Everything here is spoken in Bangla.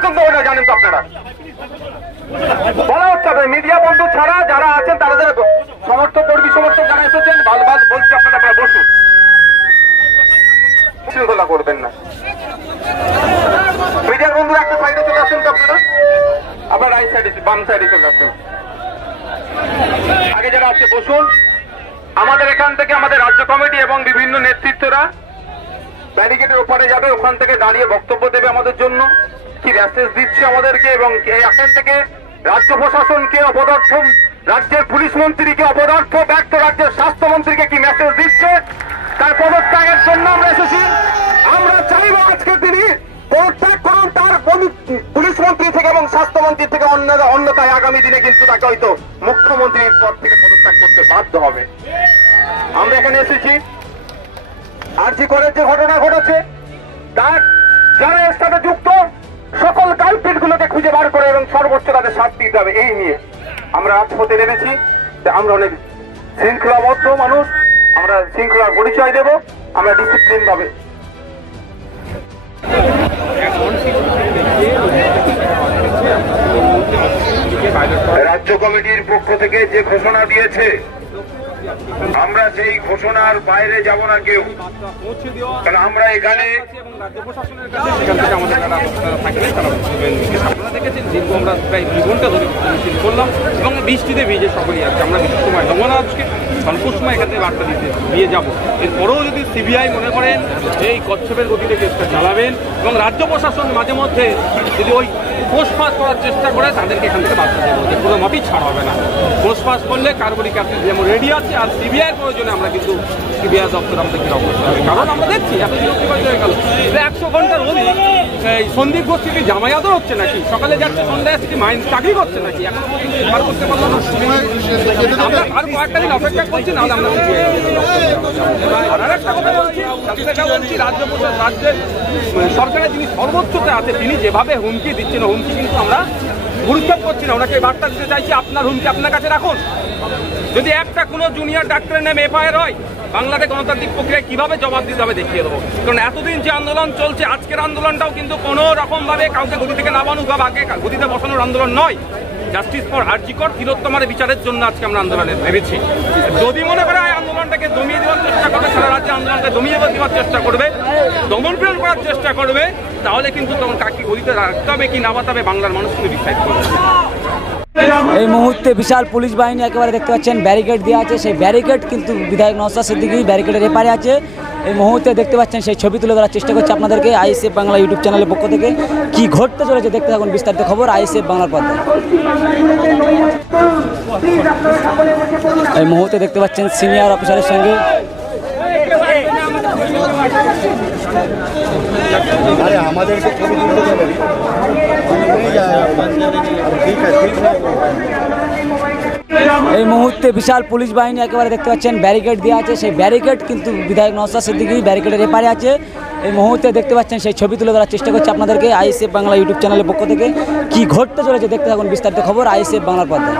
নির্বাচন দেবো না, জানেন তো আপনারা। বলা হচ্ছে মিডিয়া বন্ধু ছাড়া যারা আছেন তারা যারা সমর্থক কর্মী সমর্থক যারা এসেছেন বালবাল বলছি আপনারা বসুন, শৃঙ্খলা করবেন না। মিডিয়া বন্ধুরা একটা সাইডে চলে আসেন তো আপনারা, আবার রাইট সাইডে বাম সাইডে চলে আসেন। আগে যারা আছে বসুন। আমাদের এখান থেকে আমাদের রাজ্য কমিটি এবং বিভিন্ন নেতৃত্বরা ব্যারিকেডের ওপারে যাবে, ওখান থেকে দাঁড়িয়ে বক্তব্য দেবে আমাদের জন্য, কি মেসেজ দিচ্ছে আমাদেরকে, এবং এখান থেকে রাজ্য প্রশাসনকে অপদার্থ, রাজ্যের পুলিশ মন্ত্রীকে অপদার্থ ব্যর্থ রাজ্যের স্বাস্থ্যমন্ত্রীকে কি মেসেজ দিচ্ছে তার পদত্যাগের জন্য আমরা এসেছি। আমরা চাইব আজকে তিনি পদত্যাগ করুন তার পুলিশ মন্ত্রী থেকে এবং স্বাস্থ্যমন্ত্রী থেকে, অন্যথায় আগামী দিনে কিন্তু তাকে হয়তো মুখ্যমন্ত্রীর পদ থেকে পদত্যাগ করতে বাধ্য হবে। আমরা এখানে এসেছি আরজি করের যে ঘটনা ঘটেছে তার যারা এর সাথে যুক্ত সকল কালপিট গুলোকে খুঁজে বার করে এবং সর্বোচ্চ তাদের শাস্তি দিতে হবে, এই নিয়ে আমরা রাজপথে নেমেছি। আমরা অনেক শৃঙ্খলাবদ্ধ মানুষ, আমরা শৃঙ্খলার পরিচয় দেব, আমরা ডিসিপ্লিন ভাবে। রাজ্য কমিটির পক্ষ থেকে যে ঘোষণা দিয়েছে আমরা সেই ঘোষণার বাইরে যাব না কেউ, কারণ আমরা এখানে দেখেছেন যেহেতু আমরা প্রায় 2 ঘন্টা ধরে মিছিল করলাম এবং বৃষ্টিতে ভিজে সকলেই আছে। আমরা বিশেষ সময় নবনাথকে স্বল্প সময় এখান থেকে বার্তা দিয়ে যাবো। এরপরেও যদি সিবিআই মনে করেন এই কচ্ছপের গতিতে কেসটা চালাবেন এবং রাজ্য প্রশাসন মাঝে মধ্যে যদি ওই পোস্টফাস করার চেষ্টা করে তাদেরকে এখান থেকে বার্তা দেবো যে কোনো মতেই ছাড় হবে না। পোস্টফাস করলে কার্বনিক অ্যাসিড যেমন রেডি আছে, আর সিবিআই প্রয়োজনে আমরা কিন্তু সিবিআই দপ্তর আমাদের কি অবস্থা হবে, কারণ আমরা দেখছি এত বিরক্তিকর হয়ে গেল 100 ঘন্টার অধিক এই সন্দীপ গোষ্ঠী কি জামাই আদর হচ্ছে নাকি, সকালে যাচ্ছে সন্ধ্যায় আসছে কি মাইন্ড চাকরি করছে নাকি, এখনো পর্যন্ত বার করতে পারলো না। আমরা আর কয়েকটা দিন অপেক্ষা করছি, নাহলে আমরা আর একটা কথা বলছি, রাজ্য প্রশাসন রাজ্যের সরকারের যিনি সর্বোচ্চতে আছে তিনি যেভাবে হুমকি দিচ্ছেন, হুমকি কিন্তু আমরা গুরুত্ব করছি না। ওনাকে বার্তা দিতে চাইছি আপনার হুমকি আপনার কাছে রাখুন। যদি একটা কোনো জুনিয়র ডাক্তারের নামে এফআইআর হয়, বাংলাদেশ গণতান্ত্রিক প্রক্রিয়ায় কিভাবে জবাব দিতে হবে দেখিয়ে দেবো। কারণ এতদিন যে আন্দোলন চলছে, আজকের আন্দোলনটাও কিন্তু কোনো রকম ভাবে কাউকে গদি থেকে নামানো বা আগে গদিতে বসানোর আন্দোলন নয়। জাস্টিস ফর আরজি কর তিলোত্তমার বিচারের জন্য আজকে আমরা আন্দোলনে ভেবেছি। যদি মনে করে আন্দোলনটাকে দমিয়ে দেওয়ার চেষ্টা করবে, সারা রাজ্যে আন্দোলনকে দমিয়ে দেওয়ার চেষ্টা করবে, দমন পীড়ন করার চেষ্টা করবে, তাহলে কিন্তু তখন কাকে গদিতে রাখতে হবে কি নামাতে হবে বাংলার মানুষ কিন্তু ডিসাইড করবে। এই মুহূর্তে বিশাল পুলিশ বাহিনী একেবারে দেখতে পাচ্ছেন ব্যারিকেড দেওয়া আছে, সেই ব্যারিকেড কিন্তু বিধায়ক নওশাদ সিদ্দিকী ব্যারিকেডের এপারে আছে। এই মুহূর্তে দেখতে পাচ্ছেন সেই ছবি তুলে ধরার চেষ্টা করছে আপনাদেরকে আইএসএফ বাংলা ইউটিউব চ্যানেলের পক্ষ থেকে। কি ঘটতে চলেছে দেখতে থাকুন বিস্তারিত খবর আইএসএফ বাংলার পর্দায়। এই মুহূর্তে দেখতে পাচ্ছেন সিনিয়র অফিসারের সঙ্গে এই মুহূর্তে বিশাল পুলিশ বাহিনী একেবারে দেখতে পাচ্ছেন ব্যারিকেড দেওয়া আছে, সেই ব্যারিকেড কিন্তু বিধায়ক নওশাদ সিদ্দিকী ব্যারিকেডের এপারে আছে। এই মুহূর্তে দেখতে পাচ্ছেন সেই ছবি তুলে ধরার চেষ্টা করছে আপনাদেরকে আইএসএফ বাংলা ইউটিউব চ্যানেলের পক্ষ থেকে। কি ঘটতে চলেছে দেখতে থাকুন বিস্তারিত খবর আইএসএফ বাংলার পর্দায়।